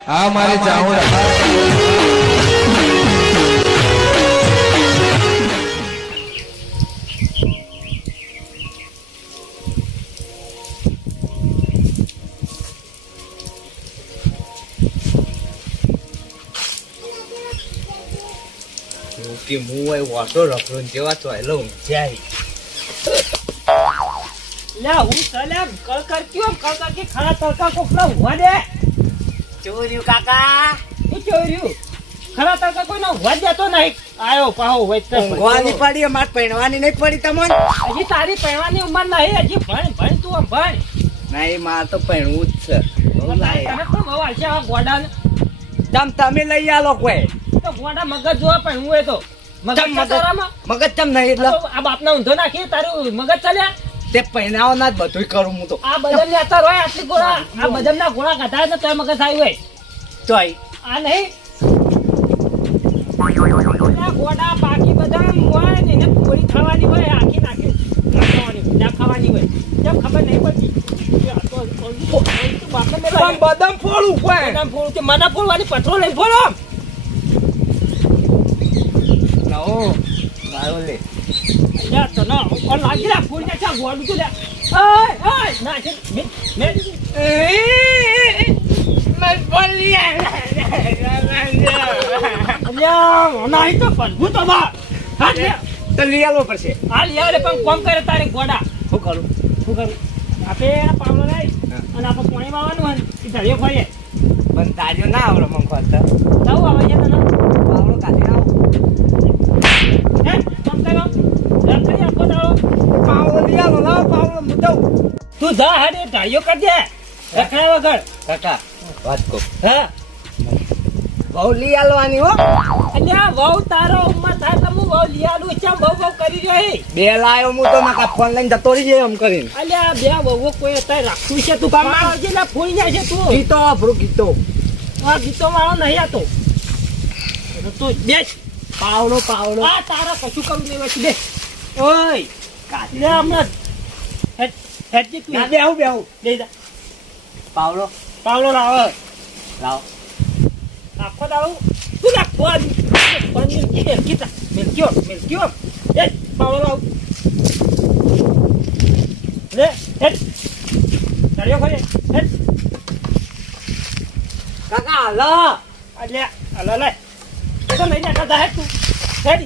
આ મારે જાવું કે હું એ વાટો રખડો જેવા તો હેલો જાય લા હું સલામ કળકર ક્યો કળકર કે ખરા તડકા કોકલા ઉભા દે ચોર્યું કાકા હું ચોર્યું ખરા તડકા કોઈ ના ઉભા દેતો નહીં આયો પાહો વૈત ઊંઘવાની પડી અમાર પહેણવાની નહીં પડી તમને હજી તારી પહેવાની ઉંમર નહીં હજી ભણ તું આમ ભણ નહીં માર તો પહેણવું જ છે બહુ લાય તને તો બહુ આશે આ ગોડાને તમે લઈ આલો કોઈ તો ગોડા મગજ જોવા પહેણવું હોય તો મગજ ચમ તારામાં મગજ ચમ નહીં એટલે આ બાપના ઊંધો નાખી તારું મગજ ચાલ્યા તે પહેણાવના જ બધું કરું હું તો આ બદલ ને અસર હોય આટલી ગોળા આ બદલ ના ગોળા કાઢા તો તોય મગજ આવ્યું હોય તોય આ નહીં આ ગોડા બાકી બધા હોય ને એને પૂરી ખાવાની હોય આખી નાખી ના ખાવાની હોય કેમ ખબર નહીં પડતી બદામ ફોડું કોઈ મને ફોડવાની પથરો લઈ ફોડો નવો મારો લે તો ના કોણ લાગી રહ્યા ફૂલ ને ચા ગોડું તું લે ઓય ઓય ના છે મે અલ્યા નહીં તો પડવું તો બા હા લે તો લઈ આલો પડશે આ લે પણ કોમ કરે તારે ગોડા શું કરું શું કરું આપણે પાવડો લઈ અને આપણે પાણી વાળવાનું હોય એ ધડિયો ખોઈએ પણ તાજો ના આવડે મને ખોતા જાવ આવે છે તને પાવડો કાઢી આવો હે કોમ કરો રાખડી આપો દાડો પાવડો લઈ આવો લાવો પાવડો મુદ્દો તું જા હાડે ધડિયો કરી દે રખડા વગર કાકા વાત કો હા બહુ લઈ આલવાની હો અલ્યા વહુ તારો ઉંમર થાય તો હું વહુ લીયાલું છે વહુ કરી રહ્યો હે બે લાયો હું તો નાકા ફોન લઈને જતો રહી જાય એમ કરીને અલ્યા બે વહુ કોઈ અત્યારે રાખતું છે તું પાડો છે ને ફૂલ જાય છે તું ગીતો વાપરું ગીતો આ ગીતો વાળો નહીં આતો તું બેસ પાવડો પાવડો આ તારા કશું કરું નહીં વચ્ચે બે ઓય કાલે હમણાં હેડજી તું બેહું દે જા પાવડો પાવડો લાવો લાવો આખો દાવ તું ના ફોન મિલક્યો એ પાવડો લાવ લે હેડ ચાલ્યો ખરે હેડ કાકા હાલો અલ્યા હલો લે તો લઈ જા કાઢા હેડ તું હેડ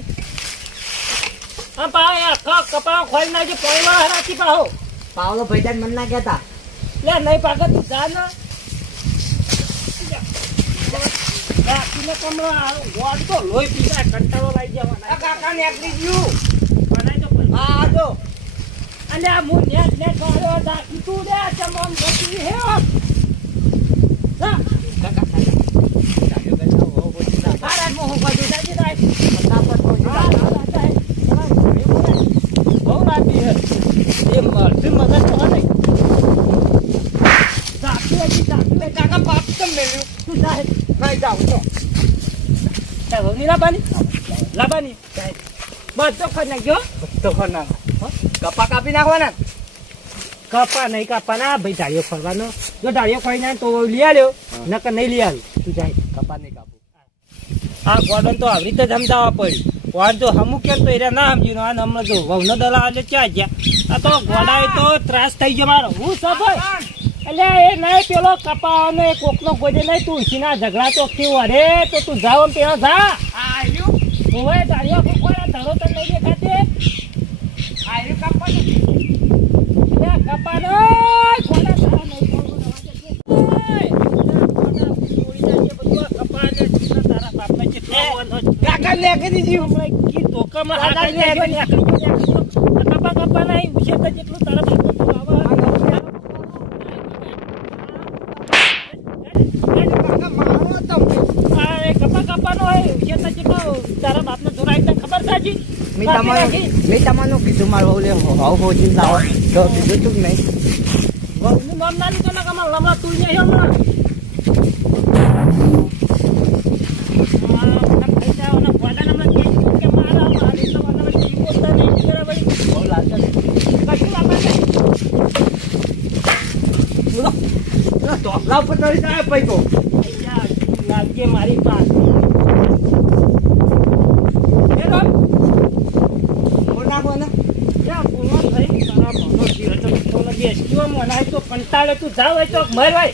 આ પા આખા કપા ખોઈ નાખી પોઈમાં હરાતી પાહો પાવડો ભાઈજાન મન ના કહેતા લે નહીં પાગત તું જા ના તું કમરા ગોડ તો લોહી પીતા કંટાળો લાઈ જવાના કાકા નીકળી ગયું બનાય તો પણ હા જો અલ્યા મુ નેટ વાળો દાખી તું દે ચમમ બચી હે કાકા ચાલ્યો બેઠા હો બોલી ના આરા મો હો બાજુ દાજી દાઈ ફટાફટ પહોંચી હા બહુ રાતી હે એ મરતી મગજ તો નહીં દાખી કાકા પાપ તો મેલ્યું તું જા નહીં જાઉં તો ચાલો ની લાબાની બધો ખાઈ નાખ્યો તો ખોના કપા કાપી નાખવાના કપા નહીં કપા ના ભાઈ ધાળીઓ ફરવાનો જો ધાળીઓ ફરી જાય તો લઈ આવ્યો નકર નહીં લઈ આવ્યો તું જાય કપા નહીં કાપું આ ગોડન તો આવી રીતે સમજાવવા પડી વાન તો હમુક કેમ તો એરા ના સમજ્યું આ હમણાં જો વહુનો દલા એટલે ક્યાં ગયા આ તો ગોડાએ તો ત્રાસ થઈ ગયો મારો હું સબ એટલે એ નહીં પેલો કપાવાનો એ કોકનો ગોજે નહીં તું ઉછીના ઝઘડા તો કેવું અરે તો તું જાવ પેલો જા આયુ હવે ધાળીઓ ફૂકવાના ધડો તો નહીં દેખાતે આયુ કાપવાનું કપાનો ગોડા તારા નહીં કાકા નીકળી ગયું મેં તમારું કીધું મારું હોલે હાવ હોજી લાવો તો કીધું તું નહીં તો લાવ પર ચડી જાય પૈકો લાગીએ મારી પાસે એ રામ કોના કોના યા બોલો ભાઈ તારા મોનો જીવ તો તો લગી એસ્ક્યો મનાય તો કંટાળે તું જાવ હોય તો મર ભાઈ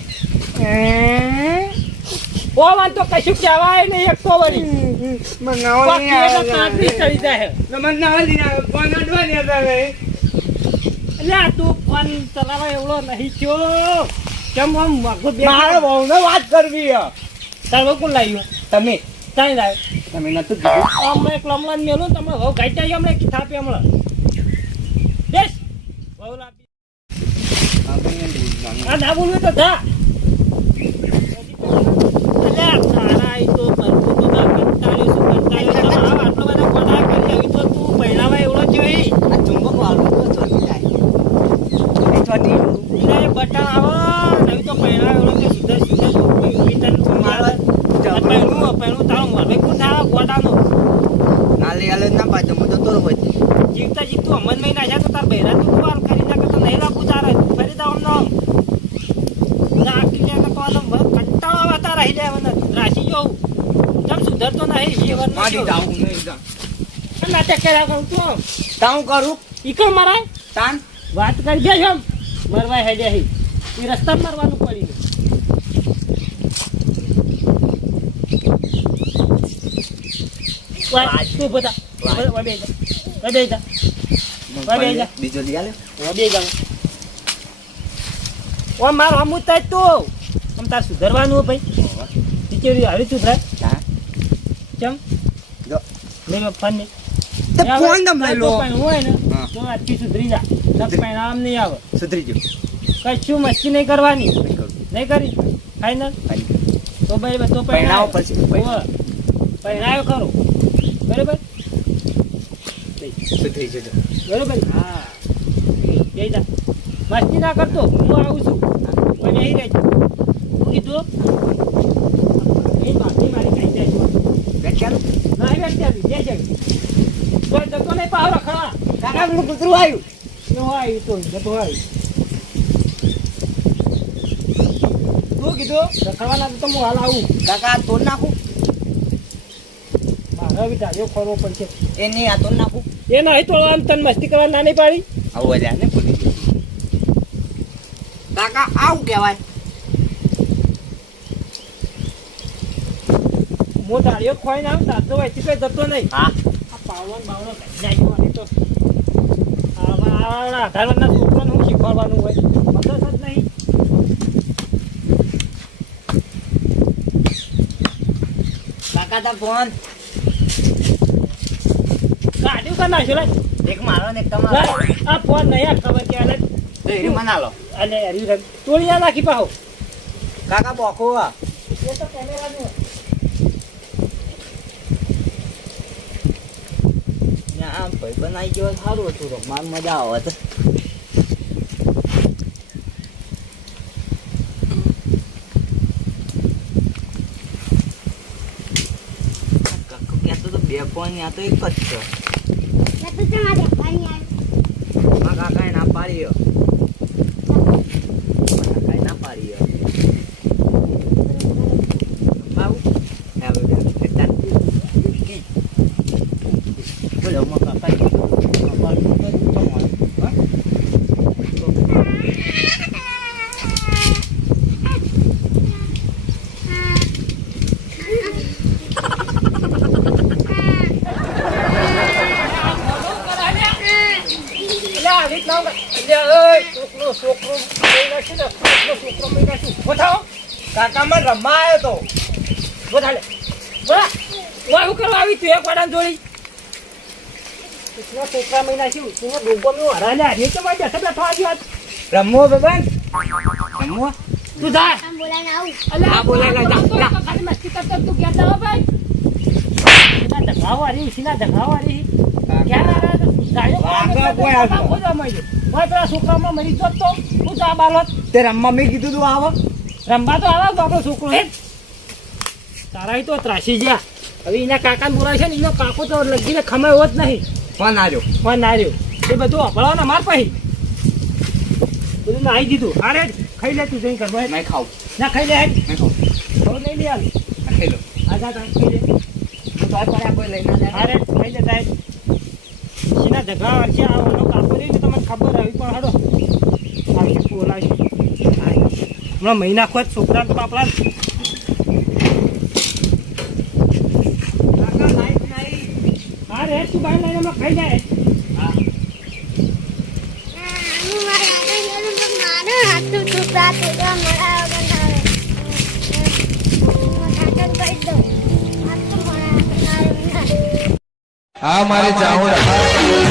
ઓવાન તો કશું કહેવાય નહીં એક તો વળી મંગાવો નહીં આવે કાટરી ચડી જાય મંગાવો નહીં આવે ફોન અડવાની હતા રે એટલે તું ફોન ચલાવવા એવડો નહીં થયો કેમ આમ વાગો બે મારે બહુને વાત કરવી હે તાર બહુ કોણ લાવ્યો તમે કાંઈ લાવ્યો તમે નતું કીધું હમણાં એક લમલાને મેલું ને તમે હવે ગાઈ જાય હમણાં કીધા આપી હમણાં બેસ બહુ લાપી આ ના બોલવું તો થા અલ્યા તારા ઈ તો મરતું તો ના કંટાળ્યો છું કંટાળ્યો તો આટલો બધો ગોડા કરી આવી તો તું પહેરાવા એવડો જોઈ આ ચુંબક વાળું તો ચોટી જાય ચોટી એ બટન આવો નવી તો પહેરાવા એવડો કે સીધા રિટર્ન મારે પહેલું તારું મારે કોણ થાય ગોડાનો નાલે આલે ના પાછો મો તો તોર હોય જીવતા જીવતું અમન મહિના નાખ્યા તો તાર બહેરા તું વાર કરી નાખે તો નહીં રાખું તારે ફરી જાવ નામ રાખી લે તો આનો કંટાળો આવતા રહી જાય મને રાશી જોઉં તમ સુધરતો નહીં જીવન માડી જાવું નહીં જા નાટક કર્યા કરું તું તાઉ કરું ઈકો મરાય તાન વાત કરી દે એમ મરવાય હેડે હી એ રસ્તા મરવાનું પડી ગયું તું બધા વડે જા બીજો લઈ આલે વડે જા ઓ માર હમું થાય તું આમ તાર સુધરવાનું હો ભાઈ ટીચરી આવી તું થાય હા ચમ જો મેં ફોન ને તે ફોન દમ લઈ લો હોય ને હા. તો આજથી સુધરી જા નક પરિણામ નહીં આવે સુધરી જો કશું મસ્તી નહીં કરવાની નહીં કરું નહીં કરી ફાઈનલ તો બરાબર તો પહેણાવો પછી પહેણાયો ખરો બરાબર સુધરી જજો બરાબર હા જઈ જા મસ્તી ના કરતો હું આવું છું મને અહીં રહેજો હું કીધું એ માફી મારી ખાઈ જાય બેઠ્યા ના બેઠી જય જય કોઈ જતો નહીં પાહો રખડા કાકા પેલું કૂતરું આવ્યું નો આવ્યું તો જતો આવ્યું શું કીધું રખડવાના તો હું હાલ આવું કાકા આ તોડ નાખું મારે બી ધાર્યો ખોરવો પડશે એ નહીં આ તોડ નાખું એ નહીં તો આમ તને મસ્તી કરવા ના નહીં પાડી આવું બધા ને ભૂલી ગયું કાકા આવું કહેવાય હું ધાર્યો ખોઈ ના તારતો વહીથી કઈ જતો નહીં હા આ પાવન બાવનો કઈ નાખ્યો તો આધારના છોકરાને હું શીખવાડવાનું હોય મદદ જ નહીં કાકા તા ફોન કાઢ્યું કા નાખ્યો લે એક મારો ને એક તમારો આ ફોન નહીં આ ખબર કે અલે તો એને મના લો અલે હરી તોડિયા નાખી પાહો કાકા બોખો આ એ તો કેમેરાનું ના ભાઈ બનાવી ગયો સારું હતું તો માર મજા આવત કાકા કહેતો તો બે ફોન આ તો એક જ છે મારા કાકાએ ના પાડ્યો કાકાએ ના પાડ્યો બાબુ હા બેટા બોલો મારા કાકા માં રમવા આવ્યો તો રમવો ભગવાન રમવો તું જા હા બોલાય જા ખાલી મસ્તી કરતો તું ક્યાં જાવ ભાઈ ધગાવારી ઉસીના ધગાવારી છોકરામાં મરી જોત તો હું તો આ બાલોત તે રમવા મેં કીધું તું આવો રમવા તો આવા તો આપણો છોકરો હે તારા તો ત્રાસી જ્યાં હવે એના કાકાને બોલાય છે ને એનો કાકો તો લગીને ખમાયો જ નહીં ફોન આવ્યો પણ ના રહ્યો એ બધું અભળાવના માર પછી બધું નાહી દીધું અરે ખાઈ લે તું જઈ કરવા નહીં ખાવું ના ખાઈ લે હેડ નહીં ખાવું નહીં લઈ આવી ખાઈ લો આ જા તા ખાઈ લે હું તો પડ્યા કોઈ લઈને ના અરે ખાઈ લે સાહેબ સીના જગા વર્ષે આ ઓલો કાપો રહી ને તમને ખબર આવી પણ હાડો આવી બોલાવી હમણાં મહિના ખોજ છોકરા તો બાપડા હા રે તું બહાર લઈને હમણાં ખાઈ જાય આ મારે જાવું